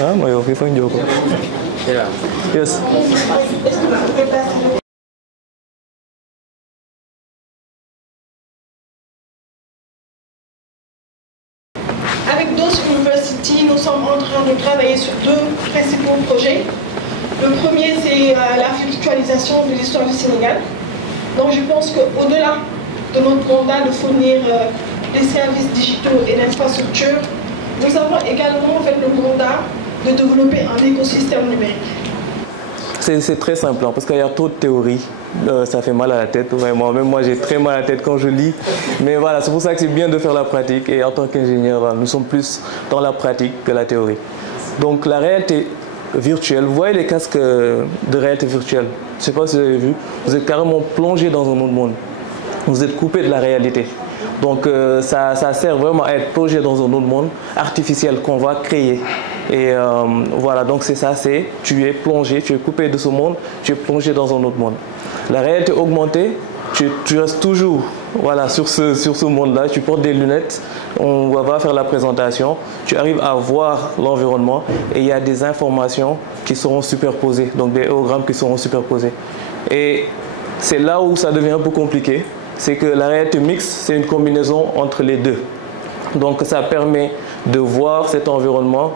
Ah, moi, je fais un joke. Yes. Avec DOS University, nous sommes en train de travailler sur deux principaux projets. Le premier, c'est la virtualisation de l'histoire du Sénégal. Donc je pense qu'au-delà de notre mandat de fournir des services digitaux et d'infrastructures, nous avons également le mandat de développer un écosystème numérique. C'est très simple, hein, parce qu'il y a trop de théories. Ça fait mal à la tête, vraiment. Même moi, j'ai très mal à la tête quand je lis. Mais voilà, c'est pour ça que c'est bien de faire la pratique. Et en tant qu'ingénieur, nous sommes plus dans la pratique que la théorie. Donc, la réalité virtuelle, vous voyez les casques de réalité virtuelle. Je ne sais pas si vous avez vu. Vous êtes carrément plongé dans un autre monde. Vous êtes coupé de la réalité. Donc, ça sert vraiment à être plongé dans un autre monde artificiel qu'on va créer. Et voilà, donc c'est ça, c'est tu es plongé, tu es coupé de ce monde, tu es plongé dans un autre monde. La réalité augmentée, tu restes toujours voilà, sur ce monde-là, tu portes des lunettes, on va faire la présentation, tu arrives à voir l'environnement et il y a des informations qui seront superposées, donc des hologrammes qui seront superposés. Et c'est là où ça devient un peu compliqué, c'est que la réalité mixte, c'est une combinaison entre les deux. Donc ça permet de voir cet environnement,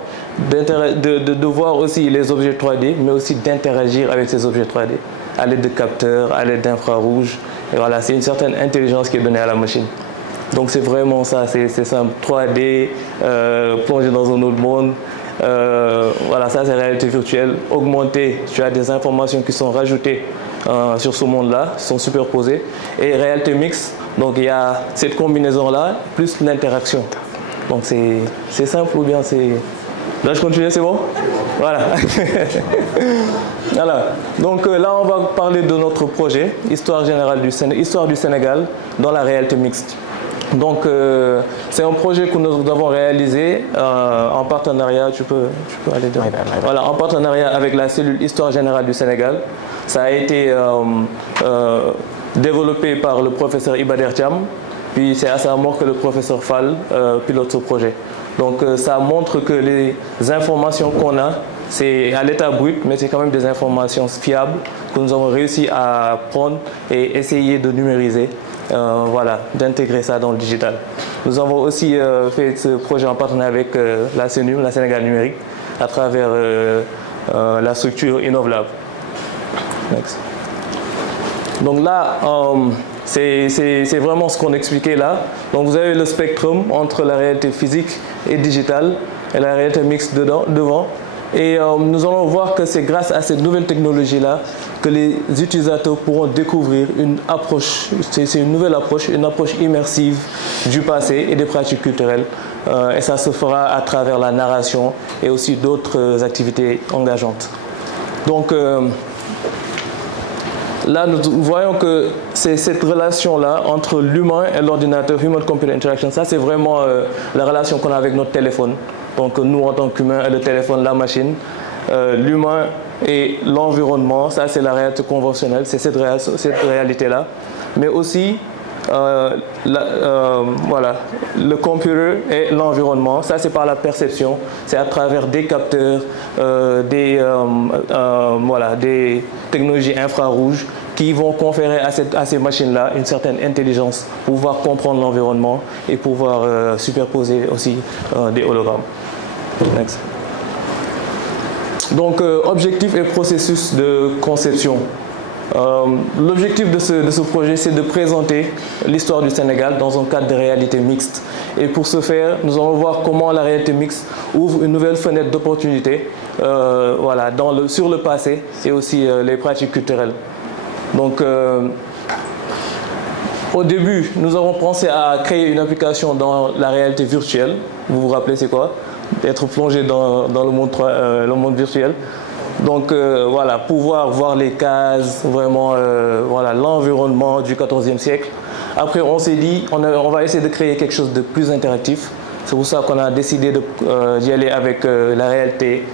de voir aussi les objets 3D, mais aussi d'interagir avec ces objets 3D à l'aide de capteurs, à l'aide d'infrarouge. Et voilà, c'est une certaine intelligence qui est donnée à la machine. Donc c'est vraiment ça, c'est simple, 3D, plonger dans un autre monde. Voilà, ça c'est réalité virtuelle. Augmentée, tu as des informations qui sont rajoutées sur ce monde-là, sont superposées. Et réalité mixte, donc il y a cette combinaison-là, plus l'interaction. Donc c'est simple ou bien c'est... Là je continue, c'est bon? Voilà. Voilà. Donc là on va parler de notre projet, Histoire du Sénégal dans la réalité mixte. Donc c'est un projet que nous avons réalisé en partenariat, tu peux aller dedans. Voilà, en partenariat avec la cellule Histoire générale du Sénégal. Ça a été développé par le professeur Iba Der Thiam, puis c'est à sa mort que le professeur Fall pilote ce projet. Donc ça montre que les informations qu'on a, c'est à l'état brut, mais c'est quand même des informations fiables que nous avons réussi à prendre et essayer de numériser, voilà, d'intégrer ça dans le digital. Nous avons aussi fait ce projet en partenariat avec la CNUM, la Sénégal numérique, à travers la structure InnovLab. Next. Donc là, c'est vraiment ce qu'on expliquait là. Donc vous avez le spectrum entre la réalité physique et digitale et la réalité mixte devant. Et nous allons voir que c'est grâce à cette nouvelle technologie-là que les utilisateurs pourront découvrir une approche, c'est une nouvelle approche, une approche immersive du passé et des pratiques culturelles. Et ça se fera à travers la narration et aussi d'autres activités engageantes. Donc là, nous voyons que c'est cette relation-là entre l'humain et l'ordinateur, Human-Computer Interaction, ça c'est vraiment la relation qu'on a avec notre téléphone. Donc nous en tant qu'humains, le téléphone, la machine, l'humain et l'environnement, ça c'est la réalité conventionnelle, c'est cette réalité-là. Mais aussi, voilà, le computer et l'environnement, ça c'est par la perception, c'est à travers des capteurs, voilà, des technologies infrarouges qui vont conférer à ces machines-là une certaine intelligence pour pouvoir comprendre l'environnement et pouvoir superposer aussi des hologrammes. Next. Donc, objectif et processus de conception. L'objectif de ce projet, c'est de présenter l'histoire du Sénégal dans un cadre de réalité mixte. Et pour ce faire, nous allons voir comment la réalité mixte ouvre une nouvelle fenêtre d'opportunité voilà, sur le passé et aussi les pratiques culturelles. Donc, au début, nous avons pensé à créer une application dans la réalité virtuelle. Vous vous rappelez, c'est quoi? Être plongé dans le monde virtuel. Donc voilà, pouvoir voir les cases, vraiment voilà, l'environnement du XIVe siècle. Après, on s'est dit, on va essayer de créer quelque chose de plus interactif. C'est pour ça qu'on a décidé d'y aller avec la réalité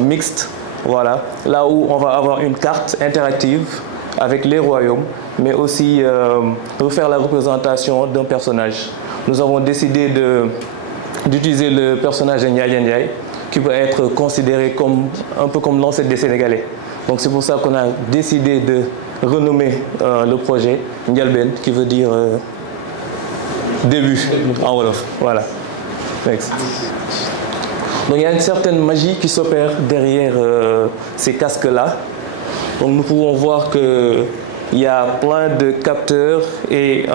mixte. Voilà, là où on va avoir une carte interactive avec les royaumes, mais aussi refaire la représentation d'un personnage. Nous avons décidé d'utiliser le personnage de Ndiaye Ndiaye, qui peut être considéré comme, un peu comme l'ancêtre des Sénégalais. Donc c'est pour ça qu'on a décidé de renommer le projet Ndialben, qui veut dire début en Wolof. Voilà. Next. Donc il y a une certaine magie qui s'opère derrière ces casques-là. Donc nous pouvons voir qu'il y a plein de capteurs et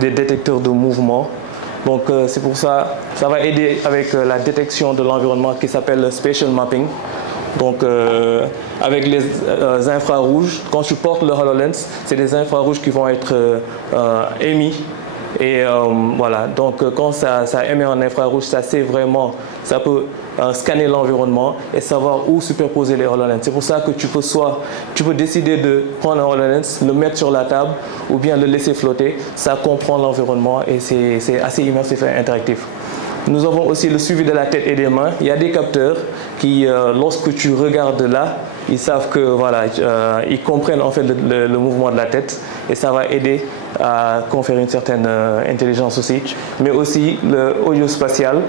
des détecteurs de mouvement. Donc c'est pour ça, ça va aider avec la détection de l'environnement qui s'appelle le spatial mapping. Donc avec les infrarouges, quand tu portes le HoloLens, c'est des infrarouges qui vont être émis. Et voilà, donc quand ça émet en infrarouge, ça peut scanner l'environnement et savoir où superposer les HoloLens. C'est pour ça que tu peux décider de prendre un HoloLens, le mettre sur la table ou bien le laisser flotter. Ça comprend l'environnement et c'est assez immersif et interactif. Nous avons aussi le suivi de la tête et des mains. Il y a des capteurs qui, lorsque tu regardes là, ils savent que voilà, ils comprennent en fait le mouvement de la tête et ça va aider à conférer une certaine intelligence aussi, mais aussi le audio spatial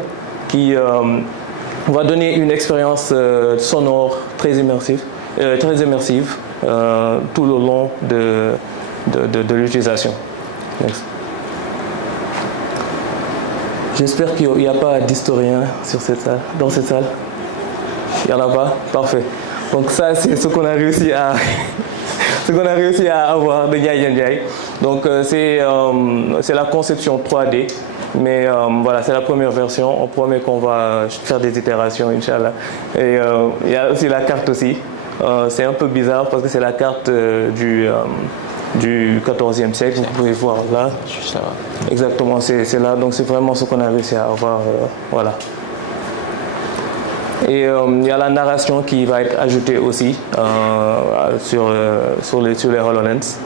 qui va donner une expérience sonore très immersive tout le long de l'utilisation. J'espère qu'il n'y a pas d'historien dans cette salle. Il n'y en a pas? Parfait. Donc ça, c'est ce qu'on a réussi à avoir de Ndiaye Ndiaye. Donc c'est la conception 3D, mais voilà, c'est la première version. On promet qu'on va faire des itérations, Inch'Allah. Et il y a aussi la carte aussi. C'est un peu bizarre parce que c'est la carte du XIVe siècle. Vous pouvez voir là. Exactement, c'est là. Donc c'est vraiment ce qu'on a réussi à avoir. Voilà. Et il y a la narration qui va être ajoutée aussi sur les HoloLens.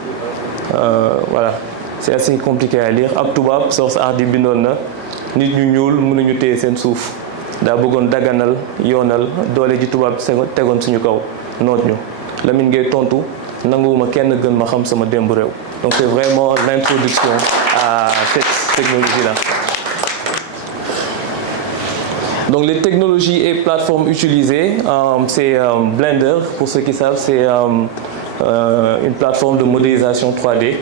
Voilà, c'est assez compliqué à lire. Ab tubaab source ardi bindoon na nit ñu ñuul mënuñu téye seen suuf daa bëggoon daganal yoonal doole ji tubaab tegoon suñu kaw noot ñu Lamine Gueye tontu nanguwuma kenn gën ma xam sama démb réew. Donc c'est vraiment l'introduction à cette technologie-là. Donc les technologies et plateformes utilisées, c'est Blender, pour ceux qui savent, c'est une plateforme de modélisation 3D.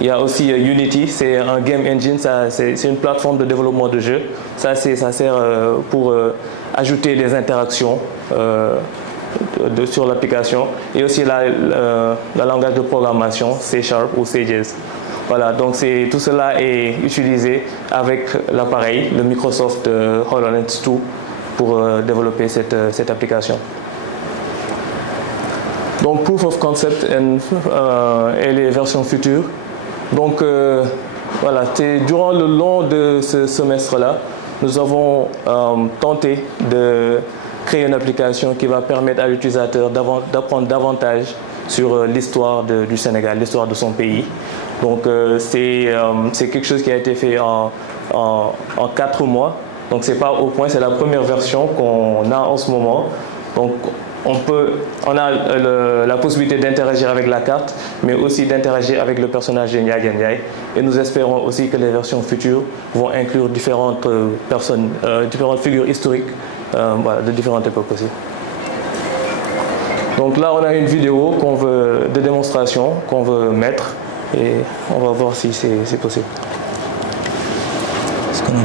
Il y a aussi Unity, c'est un game engine, c'est une plateforme de développement de jeux. Ça sert pour ajouter des interactions sur l'application. Et aussi la langage de programmation, C# ou CJS. Voilà, donc tout cela est utilisé avec l'appareil, le Microsoft HoloLens 2, pour développer cette application. Donc, Proof of Concept et les versions futures. Donc, voilà, durant le long de ce semestre-là, nous avons tenté de créer une application qui va permettre à l'utilisateur d'apprendre davantage sur l'histoire du Sénégal, l'histoire de son pays. Donc c'est quelque chose qui a été fait en 4 mois. Donc c'est pas au point, c'est la première version qu'on a en ce moment. Donc on a la possibilité d'interagir avec la carte, mais aussi d'interagir avec le personnage de Ndiaye Ndiaye. Et nous espérons aussi que les versions futures vont inclure différentes personnes, différentes figures historiques voilà, de différentes époques aussi. Donc là, on a une vidéo de démonstration qu'on veut mettre et on va voir si c'est possible. Est-ce qu'on a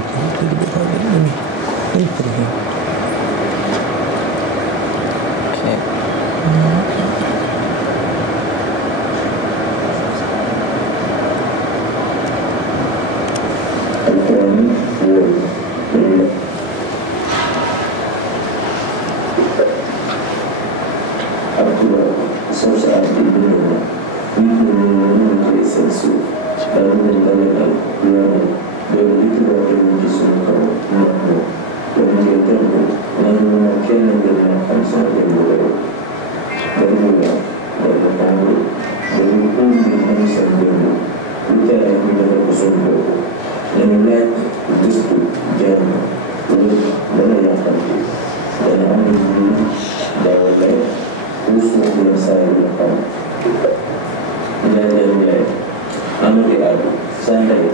Sunday,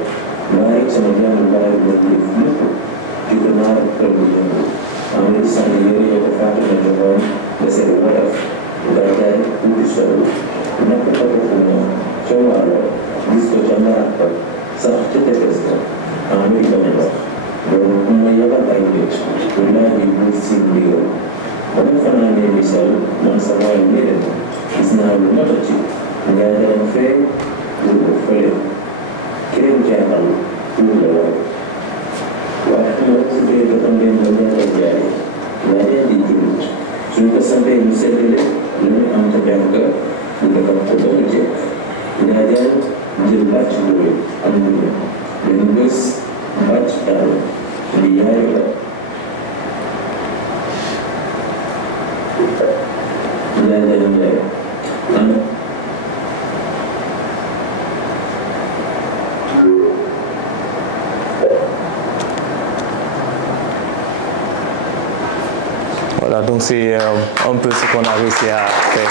Voilà, donc c'est un peu ce qu'on a réussi à faire.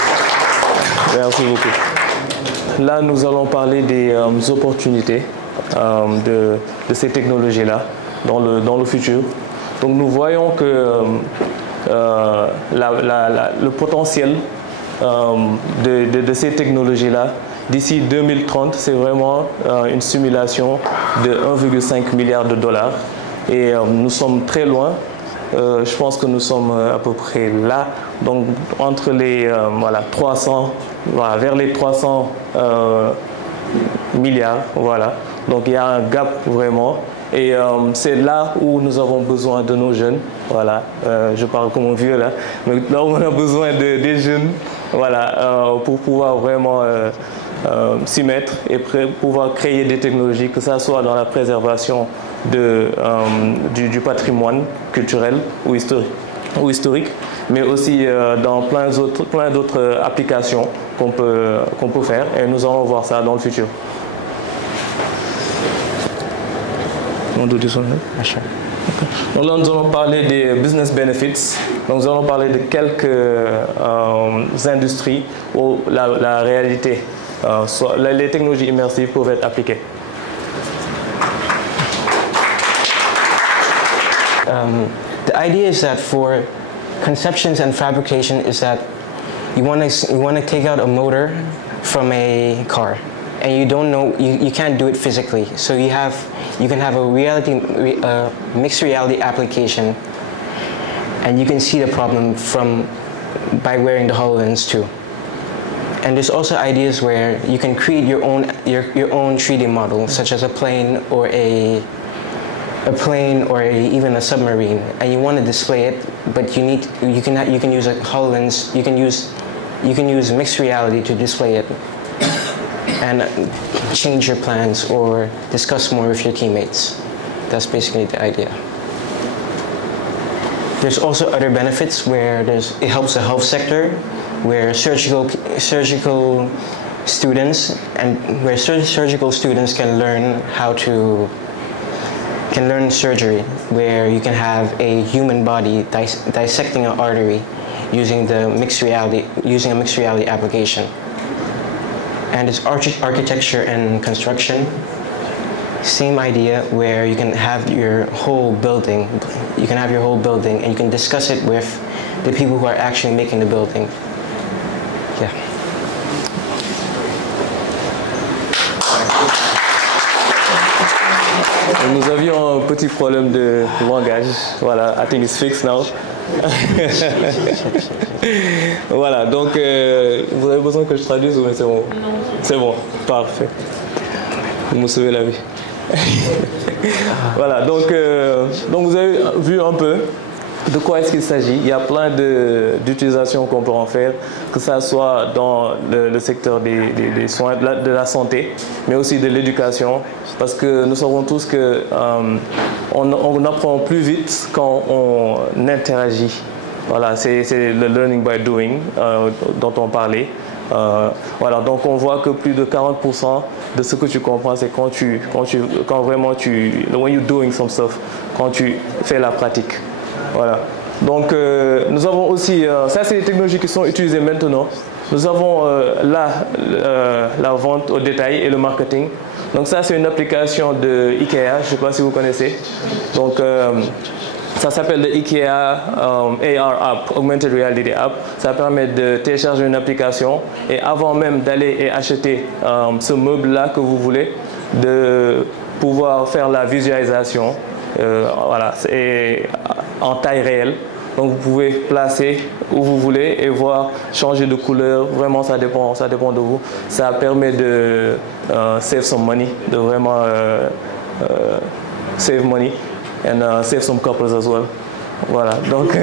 Merci beaucoup. Là, nous allons parler des opportunités de ces technologies-là dans le futur. Donc nous voyons que le potentiel de ces technologies-là, d'ici 2030, c'est vraiment une simulation de 1,5 milliard de dollars. Et nous sommes très loin. Je pense que nous sommes à peu près là, donc entre les 300, vers les 300 milliards, voilà. Donc il y a un gap vraiment, et c'est là où nous avons besoin de nos jeunes, voilà. Je parle comme un vieux là, mais là où on a besoin des jeunes, voilà, pour pouvoir vraiment s'y mettre et pouvoir créer des technologies, que ça soit dans la préservation du patrimoine culturel ou historique, mais aussi dans plein d'autres applications qu'on peut faire, et nous allons voir ça dans le futur. Donc là, nous allons parler des business benefits. Donc, nous allons parler de quelques industries où la réalité, les technologies immersives peuvent être appliquées. The idea is that for conceptions and fabrication is that you want to take out a motor from a car, and you don't know, you can't do it physically. So you can have a mixed reality application, and you can see the problem by wearing the HoloLens too. And there's also ideas where you can create your own 3D model, such as a plane or even a submarine, and you want to display it, but you can use a HoloLens. You can use mixed reality to display it and change your plans or discuss more with your teammates. That's basically the idea. There's also other benefits where it helps the health sector, where surgical students can learn surgery, where you can have a human body dissecting an artery using a mixed reality application. And it's architecture and construction. Same idea, where you can have your whole building. And you can discuss it with the people who are actually making the building. Yeah. Nous avions un petit problème de langage. Voilà, I think it's fixed now. Voilà, donc vous avez besoin que je traduise ou c'est bon? C'est bon, parfait. Vous me sauvez la vie. Voilà, donc vous avez vu un peu de quoi est-ce qu'il s'agit. Il y a plein d'utilisations qu'on peut en faire, que ça soit dans le secteur des soins, de la santé, mais aussi de l'éducation, parce que nous savons tous que on apprend plus vite quand on interagit. Voilà, c'est le learning by doing dont on parlait. Voilà, donc on voit que plus de 40% de ce que tu comprends, c'est quand vraiment when you're doing some stuff, quand tu fais la pratique. Voilà. Donc nous avons aussi, ça c'est les technologies qui sont utilisées maintenant. Nous avons là la vente au détail et le marketing. Donc ça, c'est une application de IKEA, je ne sais pas si vous connaissez. Donc ça s'appelle le IKEA AR App, Augmented Reality App. Ça permet de télécharger une application et avant même d'aller et acheter ce meuble-là que vous voulez, de pouvoir faire la visualisation voilà, en taille réelle. Donc vous pouvez placer où vous voulez et voir changer de couleur. Vraiment, ça dépend de vous. Ça permet de save some money, de vraiment save money and save some couples as well. Voilà, donc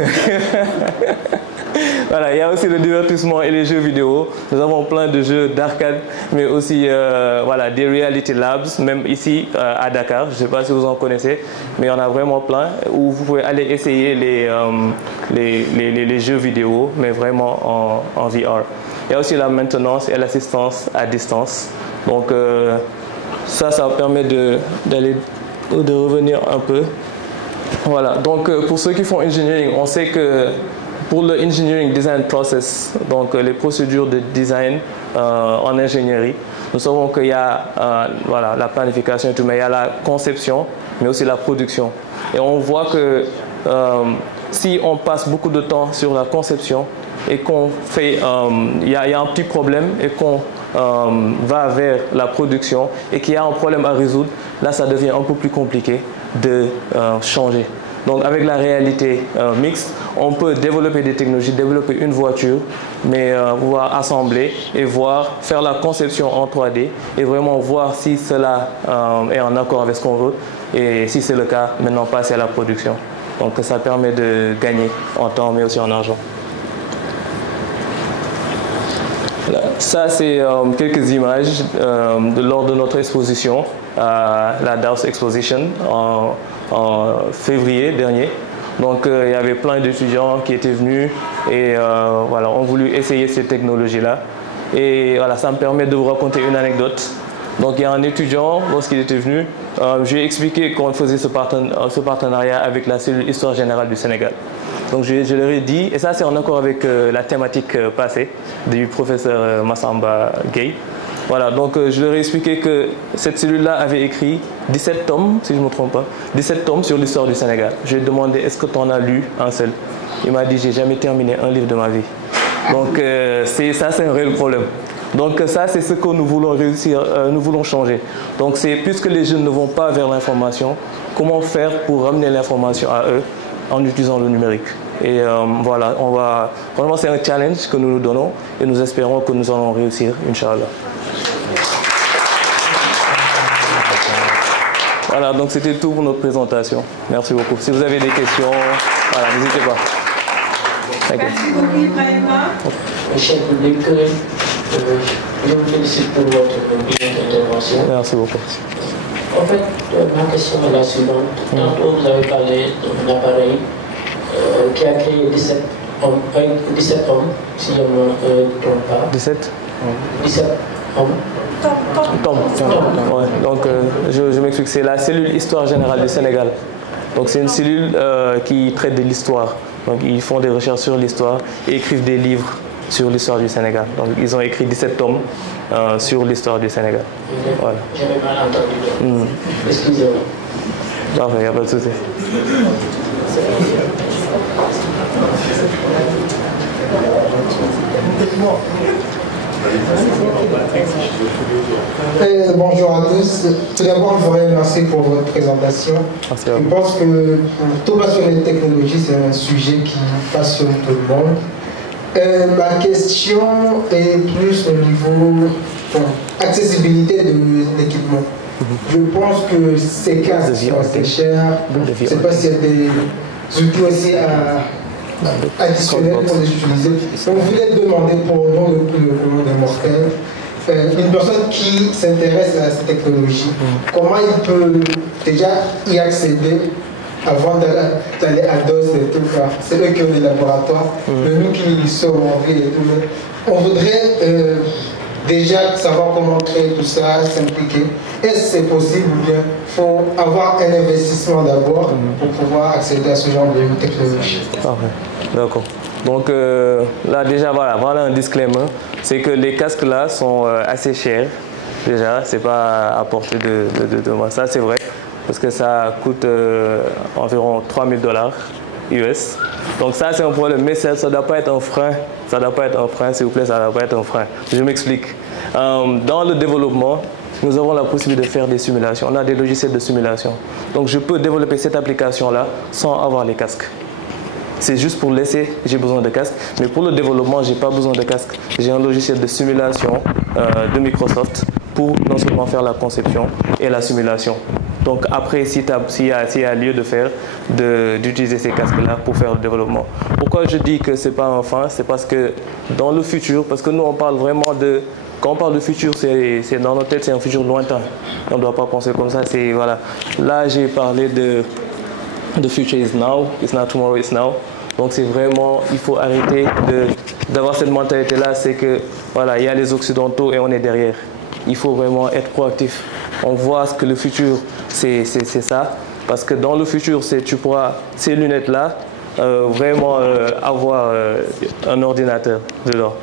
voilà, il y a aussi le divertissement et les jeux vidéo. Nous avons plein de jeux d'arcade, mais aussi voilà, des reality labs, même ici à Dakar. Je ne sais pas si vous en connaissez, mais il y en a vraiment plein où vous pouvez aller essayer les jeux vidéo, mais vraiment en VR. Il y a aussi la maintenance et l'assistance à distance. Donc ça permet de revenir un peu. Voilà, donc pour ceux qui font engineering, on sait que pour le engineering design process, donc les procédures de design en ingénierie, nous savons qu'il y a voilà, la planification et tout, mais il y a la conception, mais aussi la production. Et on voit que si on passe beaucoup de temps sur la conception et qu'on fait, il y a un petit problème et qu'on va vers la production et qu'il y a un problème à résoudre, là ça devient un peu plus compliqué de changer. Donc avec la réalité mixte, on peut développer des technologies, développer une voiture, mais pouvoir assembler et voir, faire la conception en 3D et vraiment voir si cela est en accord avec ce qu'on veut et si c'est le cas, maintenant passer à la production. Donc ça permet de gagner en temps mais aussi en argent. Ça, c'est quelques images lors de notre exposition, la DAOS Exposition, en février dernier. Donc, il y avait plein d'étudiants qui étaient venus et voilà, ont voulu essayer ces technologies-là. Et voilà, ça me permet de vous raconter une anecdote. Donc, il y a un étudiant, lorsqu'il était venu, je lui ai expliqué qu'on faisait ce partenariat avec la cellule Histoire Générale du Sénégal. Donc je leur ai dit, et ça c'est en accord avec la thématique passée du professeur Massamba Gueye. Voilà, donc je leur ai expliqué que cette cellule-là avait écrit 17 tomes, si je ne me trompe pas, 17 tomes sur l'histoire du Sénégal. Je lui ai demandé, est-ce que tu en as lu un seul? Il m'a dit, j'ai jamais terminé un livre de ma vie. Donc ça c'est un réel problème. Donc ça c'est ce que nous voulons réussir, nous voulons changer. Donc c'est puisque les jeunes ne vont pas vers l'information, comment faire pour ramener l'information à eux en utilisant le numérique. Et voilà, vraiment c'est un challenge que nous nous donnons et nous espérons que nous allons réussir, Inch'Allah. Voilà, donc c'était tout pour notre présentation. Merci beaucoup. Si vous avez des questions, voilà, n'hésitez pas. Merci beaucoup, Ibrahima. Cher public, je vous félicite pour votre intervention. Merci beaucoup. En fait, ma question est la suivante. Tantôt, vous avez parlé d'un appareil qui a créé 17 hommes, si je ne me trompe pas. 17 hommes. Tom. Ouais. Donc, je m'explique, c'est la cellule Histoire Générale du Sénégal. Donc, c'est une cellule qui traite de l'histoire. Donc, ils font des recherches sur l'histoire et écrivent des livres sur l'histoire du Sénégal. Donc, ils ont écrit 17 tomes sur l'histoire du Sénégal. Voilà. J'avais mal entendu. Excusez-moi. Parfait, il n'y a pas de souci. Bonjour à tous. Tout d'abord, je voudrais remercier pour votre présentation. Je pense que pour tout passionné de technologie, c'est un sujet qui passionne tout le monde. Ma question est plus au niveau accessibilité de l'équipement. Je pense que ces casques sont assez chers. Je ne sais pas s'il y a des outils aussi additionnels pour les utiliser. Donc, je voulais demander pour nous, le commun des mortels, une personne qui s'intéresse à cette technologie, comment il peut déjà y accéder avant d'aller à DOS et tout ça. C'est eux qui ont des laboratoires, mais nous qui y sommes en ville et tout. On voudrait déjà savoir comment créer tout ça, s'impliquer. Est-ce que c'est possible ou bien il faut avoir un investissement d'abord pour pouvoir accéder à ce genre de technologie? Parfait, d'accord. Donc là déjà voilà un disclaimer, c'est que les casques là sont assez chers Déjà, c'est pas à portée de moi. Ça, c'est vrai, parce que ça coûte environ $3000 US. Donc ça, c'est un problème, mais ça ne doit pas être un frein. Ça ne doit pas être un frein, s'il vous plaît, ça ne doit pas être un frein. Je m'explique. Dans le développement, nous avons la possibilité de faire des simulations. On a des logiciels de simulation. Donc je peux développer cette application-là sans avoir les casques. C'est juste pour l'essai, j'ai besoin de casque. Mais pour le développement, je n'ai pas besoin de casque. J'ai un logiciel de simulation de Microsoft pour non seulement faire la conception et la simulation. Donc après, s'il y a lieu de faire, d'utiliser ces casques-là pour faire le développement. Pourquoi je dis que ce n'est pas un frein? C'est parce que dans le futur, parce que nous on parle vraiment de... Quand on parle de futur, c'est dans notre tête, c'est un futur lointain. On ne doit pas penser comme ça. Voilà. Là, j'ai parlé de the future is now, it's not tomorrow, it's now. Donc c'est vraiment, il faut arrêter d'avoir cette mentalité-là, c'est que voilà, il y a les Occidentaux et on est derrière. Il faut vraiment être proactif. On voit que le futur, c'est ça. Parce que dans le futur, tu pourras, ces lunettes-là, vraiment avoir un ordinateur dedans.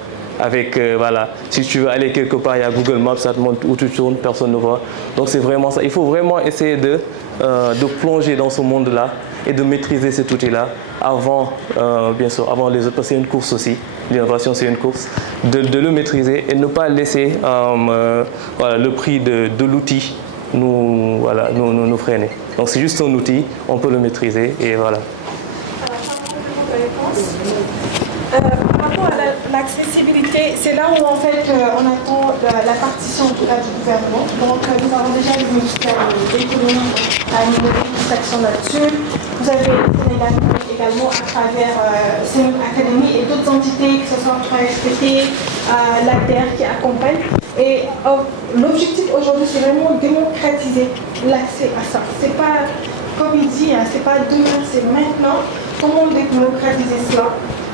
Avec, voilà, si tu veux aller quelque part, il y a Google Maps, ça te montre où tu tournes, personne ne voit. Donc c'est vraiment ça. Il faut vraiment essayer de plonger dans ce monde-là et de maîtriser cet outil-là avant, bien sûr, avant les autres, parce que c'est une course aussi. L'innovation, c'est une course. De le maîtriser et ne pas laisser voilà, le prix de l'outil nous freiner. Donc c'est juste un outil, on peut le maîtriser et voilà. Par rapport à l'accessibilité, c'est là où en fait on attend la partition du gouvernement. Donc nous avons déjà le ministère de l'économie à une action là-dessus. Vous avez Sénégal également à travers Sénégal Academy et d'autres entités, que ce soit 3SPT, l'ADER qui accompagne. Et l'objectif aujourd'hui, c'est vraiment démocratiser l'accès à ça. C'est pas, comme il dit, hein, c'est pas demain, c'est maintenant. Comment démocratiser cela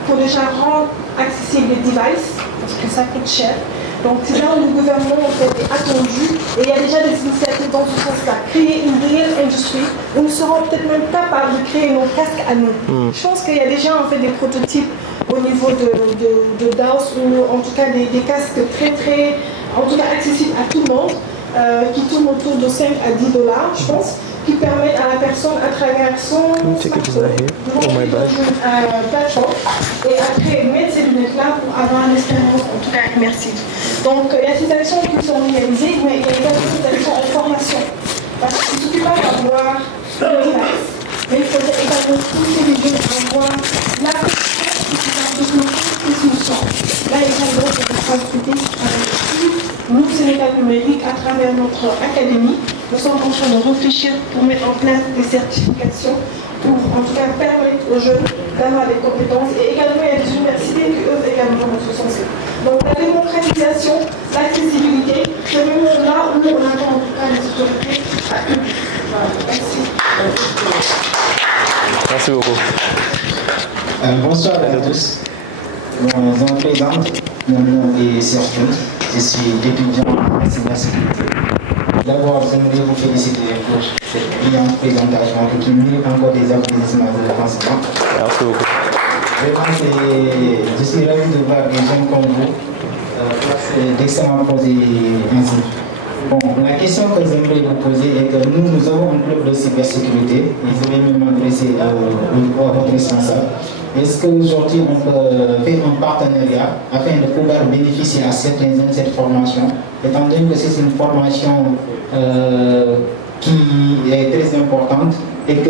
pour déjà rendre accessible les devices, parce que ça coûte cher. Donc c'est là où le gouvernement en fait, est attendu, et il y a déjà des initiatives dans ce sens-là. Créer une réelle industrie où nous serons peut-être même capables de créer nos casques à nous. Je pense qu'il y a déjà en fait des prototypes au niveau de DAOS, ou en tout cas des casques très en tout cas accessibles à tout le monde, qui tournent autour de 5 à $10, je pense, qui permettent à la personne à travers son smartphone de plateforme et après mettre ces lunettes-là pour avoir une expérience en tout cas immersive. Donc il y a ces actions qui sont réalisées, mais il y a également des actions en formation. Parce qu'il ne suffit pas d'avoir le device, mais il faudrait également pousser les jeunes à avoir la solution. Là également, c'est une stratégie avec nous, Sénégal numérique, à travers notre académie, nous sommes en train de réfléchir pour mettre en place des certifications pour en tout cas permettre aux jeunes d'avoir des compétences. Et également, il y a des universités qui œuvrent également dans ce sens-là. Donc la démocratisation, l'accessibilité, c'est vraiment là où on attend en tout cas les autorités à eux. Voilà, merci. Merci beaucoup. Bonsoir à tous. Je me présente, mon nom est Serge Claude, je suis étudiant en cybersécurité. D'abord, j'aimerais vous féliciter pour cette brillante présentation qui mérite encore des applaudissements de l'enseignement. Merci beaucoup. Je suis ravi de voir des jeunes comme vous, d'excellents projets ainsi. Bon, la question que j'aimerais vous poser est que nous avons un club de cybersécurité et je vais même m'adresser à votre responsable. Est-ce qu'aujourd'hui on peut faire un partenariat afin de pouvoir bénéficier à certains de cette formation, étant donné que c'est une formation qui est très importante et que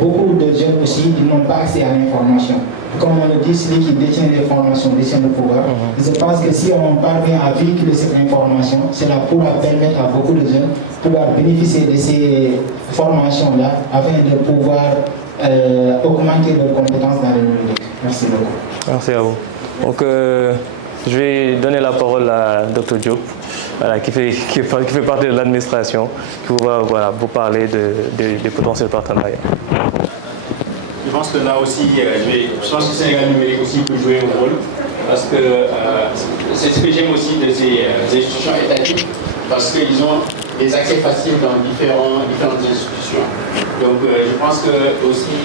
beaucoup de jeunes aussi n'ont pas accès à l'information. Comme on le dit, celui qui détient l'information détient le pouvoir. Je pense que si on parvient à véhiculer cette information, cela pourra permettre à beaucoup de jeunes de pouvoir bénéficier de ces formations-là afin de pouvoir augmenter leurs compétences dans le numérique. Merci beaucoup. Merci à vous. Donc, je vais donner la parole à Dr Diop, voilà, qui fait partie de l'administration, qui va vous parler des potentiels partenariats. Je pense que là aussi, je pense que Sénégal numérique aussi peut jouer un rôle, parce que c'est ce que j'aime aussi de ces institutions étatiques, parce qu'ils ont des accès faciles dans différentes institutions. Donc je pense que aussi,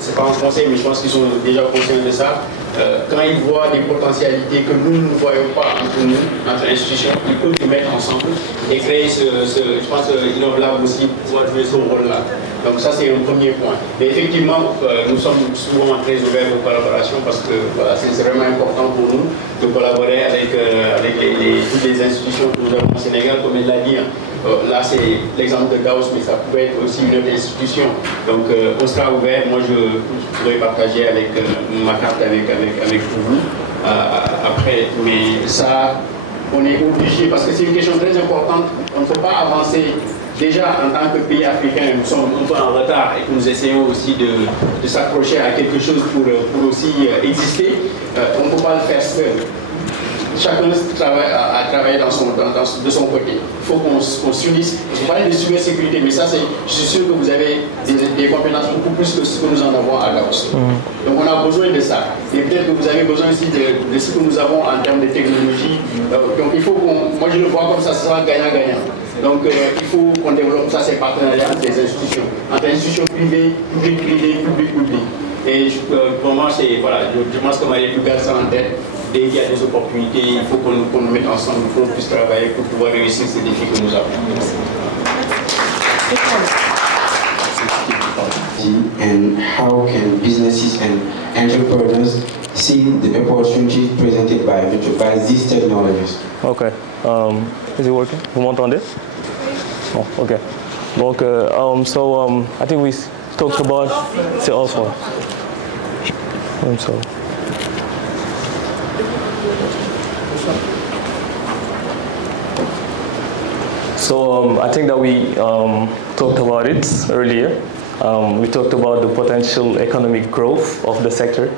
c'est pas un conseil, mais je pense qu'ils sont déjà conscients de ça, quand ils voient des potentialités que nous ne voyons pas entre nous, entre institutions, ils peuvent nous mettre ensemble et créer je pense, Innovelab aussi pouvoir jouer ce rôle-là. Donc ça, c'est un premier point. Mais effectivement, nous sommes souvent très ouverts aux collaborations parce que voilà, c'est vraiment important pour nous de collaborer avec, toutes les institutions que nous avons au Sénégal, comme il l'a dit. Là, c'est l'exemple de Gauss, mais ça pouvait être aussi une autre institution. Donc, on sera ouvert. Moi, je pourrais partager avec ma carte avec vous après. Mais ça, on est obligé, parce que c'est une question très importante. On ne peut pas avancer. Déjà, en tant que pays africain, nous sommes un peu en retard et que nous essayons aussi de s'accrocher à quelque chose pour aussi exister. On ne peut pas le faire seul. Chacun a travaillé de son côté. Il faut qu'on s'unisse. Je parlais de cybersécurité, mais ça, je suis sûr que vous avez des compétences beaucoup plus que ce que nous en avons à Gauss. Donc on a besoin de ça. Et peut-être que vous avez besoin aussi de ce que nous avons en termes de technologie. Donc il faut moi je le vois comme ça, ce sera gagnant-gagnant. Donc il faut qu'on développe ça, ces partenariats entre les institutions. Entre institutions privées, publiques-privées, publiques-publiques. Et pour moi, voilà, je pense que Marie peut garder ça en tête. Dès qu'il y a des opportunités, il faut qu'on nous mette ensemble, il faut qu'on puisse travailler pour pouvoir réussir ces défis que nous avons. And how can businesses and entrepreneurs see the opportunities presented by these technologies? Okay. Is it working? Vous m'entendez? Oh, okay. Donc, I think we talked about. C'est also. I'm sorry. So I think that we talked about it earlier. We talked about the potential economic growth of the sector,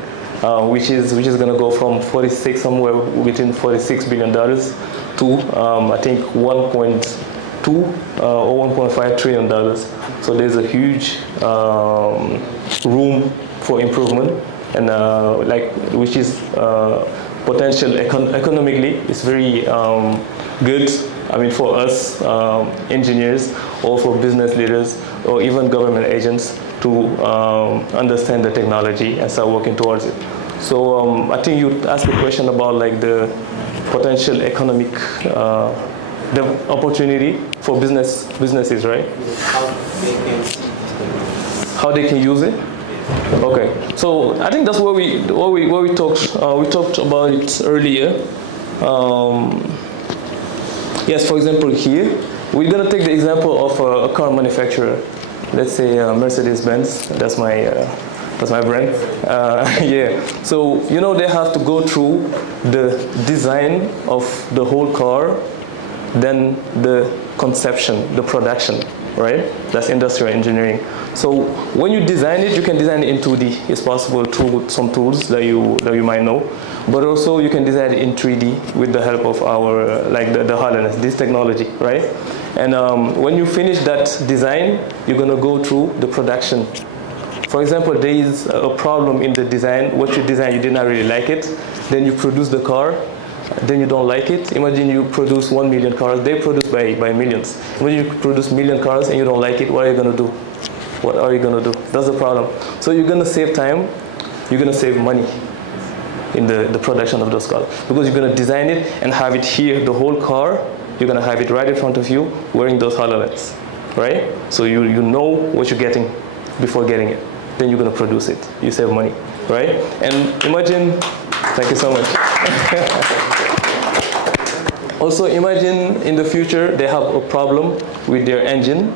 which is going to go from somewhere between $46 billion to I think 1.2 or 1.5 trillion dollars. So there's a huge room for improvement, and which is potential economically. It's very good. I mean, for us engineers, or for business leaders, or even government agents to understand the technology and start working towards it. So I think you asked a question about like the potential economic the opportunity for businesses, right? How they can use it. Okay, so I think that's what we talked about it earlier. Yes, for example, here we're gonna take the example of a car manufacturer. Let's say Mercedes-Benz. That's my brand. Yeah. So they have to go through the design of the whole car, then the conception, the production, right? That's industrial engineering. So when you design it, you can design it in 2D. It's possible through some tools that you might know, but also you can design it in 3D with the help of our the HoloLens, this technology, right? And when you finish that design, you're gonna go through the production. For example, there is a problem in the design. What you design, you did not really like it. Then you produce the car. Then you don't like it. Imagine you produce 1 million cars. They produce by millions. When you produce million cars and you don't like it, what are you gonna do? What are you gonna do? That's the problem. So you're gonna save time. You're gonna save money in the production of those cars, because you're gonna design it and have it here, the whole car. You're gonna have it right in front of you, wearing those HoloLens, right? So you know what you're getting before getting it. Then you're gonna produce it. You save money, right? And imagine. Thank you so much. Also, imagine in the future they have a problem with their engine.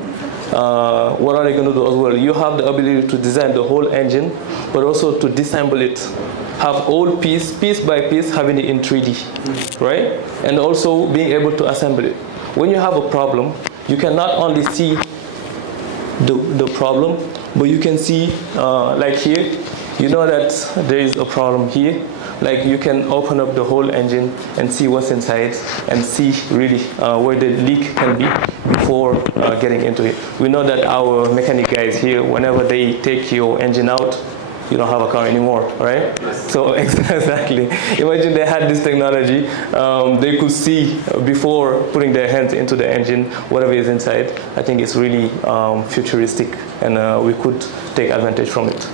What are they going to do as well? You have the ability to design the whole engine, but also to disassemble it. Have all piece by piece, having it in 3D, right? And also being able to assemble it. When you have a problem, you can not only see the problem, but you can see, like here, you know that there is a problem here. Like you can open up the whole engine and see what's inside and see really where the leak can be before getting into it. We know that our mechanic guys here, whenever they take your engine out, you don't have a car anymore, right? So exactly. Imagine they had this technology. They could see before putting their hands into the engine, whatever is inside. I think it's really futuristic, and we could take advantage from it.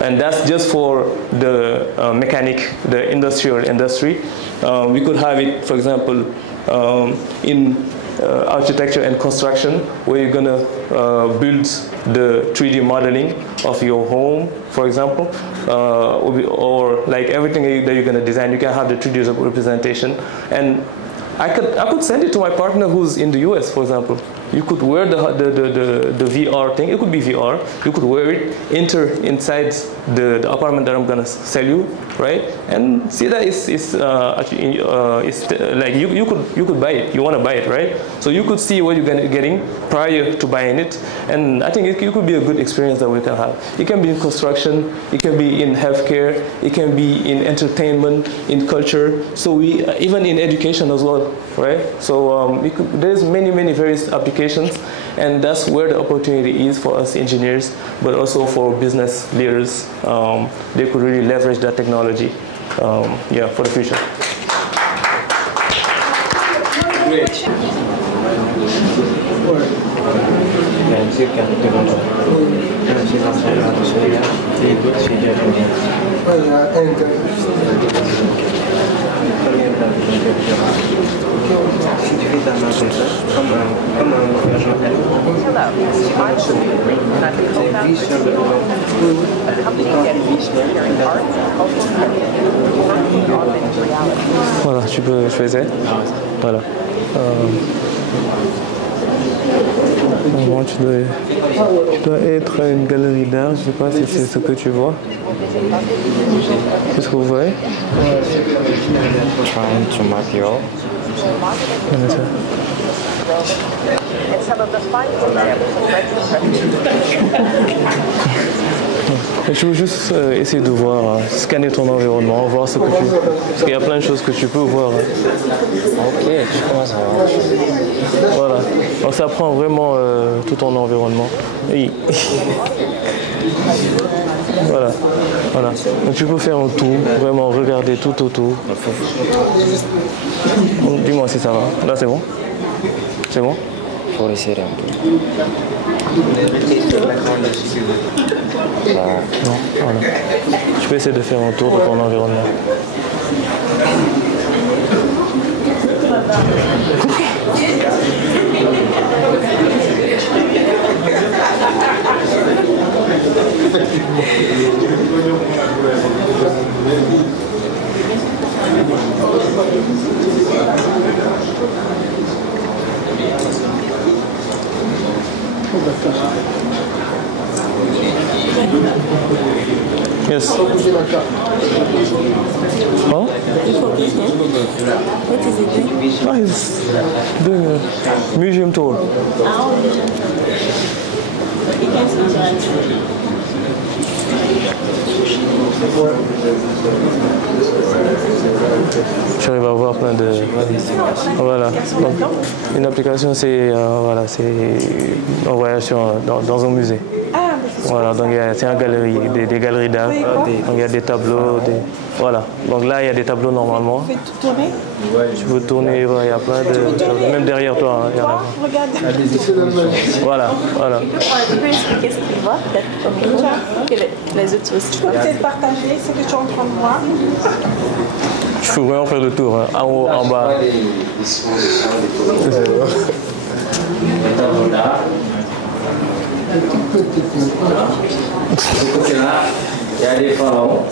And that's just for the mechanic, the industrial industry. We could have it, for example, in architecture and construction, where you're gonna build the 3D modeling of your home, for example, or like everything that you're gonna design, you can have the 3D representation. And I could send it to my partner who's in the US, for example. You could wear the VR thing. It could be VR. You could wear it, enter inside the apartment that I'm gonna sell you, right? And see that it's like you could buy it. You want to buy it, right? So you could see what you're getting prior to buying it. And I think it could be a good experience that we can have. It can be in construction. It can be in healthcare. It can be in entertainment, in culture. So we even in education as well, right? So there's many various applications. And that's where the opportunity is for us engineers, but also for business leaders. They could really leverage that technology, for the future. Great. Si tu fais ta main comme ça, comme un engagement, tu vis sur le blanc. Voilà, tu faisais. Voilà. Normalement, tu dois être une galerie d'art, je ne sais pas si c'est ce que tu vois. C'est ce que vous voyez? Trying to map you all. Je veux juste essayer de voir, scanner ton environnement, voir ce que tu... Parce qu'il y a plein de choses que tu peux voir. Ok, je commence à voir. Voilà, donc ça prend vraiment tout ton environnement. Oui. Voilà. Donc tu peux faire un tour, vraiment regarder tout autour. Dis-moi si ça va. Là c'est bon? C'est bon? Faut essayer un peu. Non, voilà. Tu peux essayer de faire un tour de ton environnement. Yes. Huh? What is it doing? Oh, he's doing a museum tour. J'arrive à voir plein de... Voilà. Donc, une application, c'est un voyage dans un musée. Voilà, donc c'est une galerie, des galeries d'art. Donc il y a des tableaux, voilà. Donc là, il y a des tableaux normalement. Tu peux tourner? Tu peux tourner, il y a plein de... Même derrière toi, il y en a. Regarde. Voilà. Tu peux expliquer ce qu'il voit, peut-être, que les autres aussi. Tu peux peut-être partager ce que tu es en train de voir. Je peux vraiment faire le tour, hein. En haut, en bas. De ce côté-là, il y a les pharaons.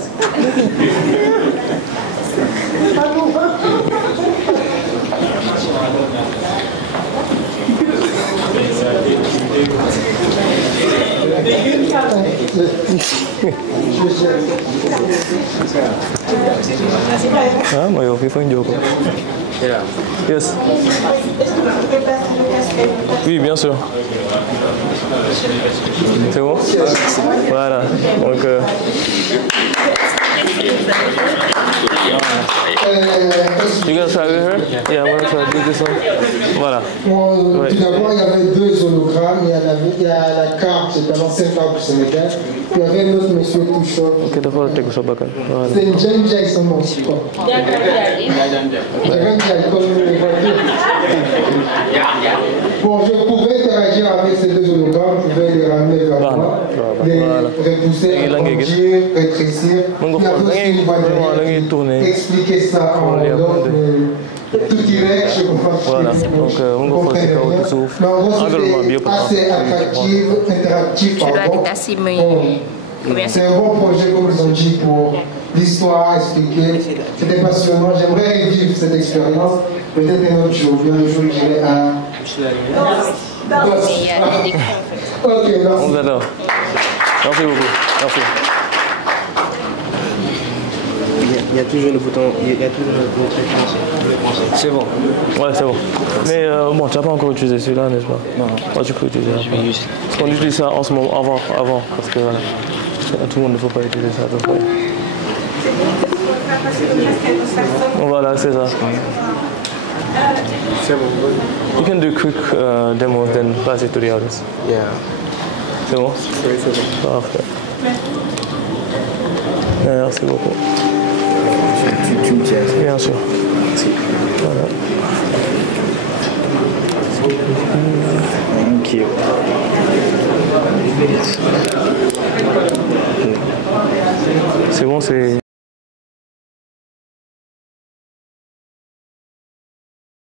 Ah, moi, il faut une joke. Yes. Oui, bien sûr. C'est bon? Voilà. Donc, you guys try with her? Yeah, I'm gonna try to do this one. Voilà. Bon, tout d'abord, il y avait deux hologrammes. Il y a la carte, c'est pendant 5 ans pour Sénégal. Il y avait un autre monsieur tout chaud. Ok, d'accord, take a back. C'est une Janja, ils sont bons. Comme les voitures. Bon, je pouvais interagir avec ces deux hologrammes, je pouvais les ramener vers moi. repousser, agrandir, rétrécir. Il y a aussi une voie derrière. Expliquer ça en Wolof, tout direct, je comprends. Voilà, donc on va faire ça au souffle. Assez attractif, interactif, pardon. C'est un bon projet, comme ils ont dit, pour l'histoire, expliquer. C'était passionnant. J'aimerais revivre cette expérience. Peut-être un autre jour, un jour, j'irai à... Ok, merci. On vous adore. Merci beaucoup. Merci. Il y a toujours le bouton, il y a toujours le bouton français. C'est bon. Ouais, c'est bon. Mais bon, tu n'as pas encore utilisé celui-là, n'est-ce pas? Non. Moi, tu peux utiliser. Parce qu'on utilise ça en ce moment, avant, parce que voilà, tout le monde ne faut pas utiliser ça. Donc, ouais. Voilà, c'est ça. You can do quick demos, then pass it to the others. Yeah. C'est bon? Oui, c'est bon. Parfait. Merci beaucoup. Tu me tiens. Bien sûr. Merci. Voilà. Thank you. C'est bon, c'est...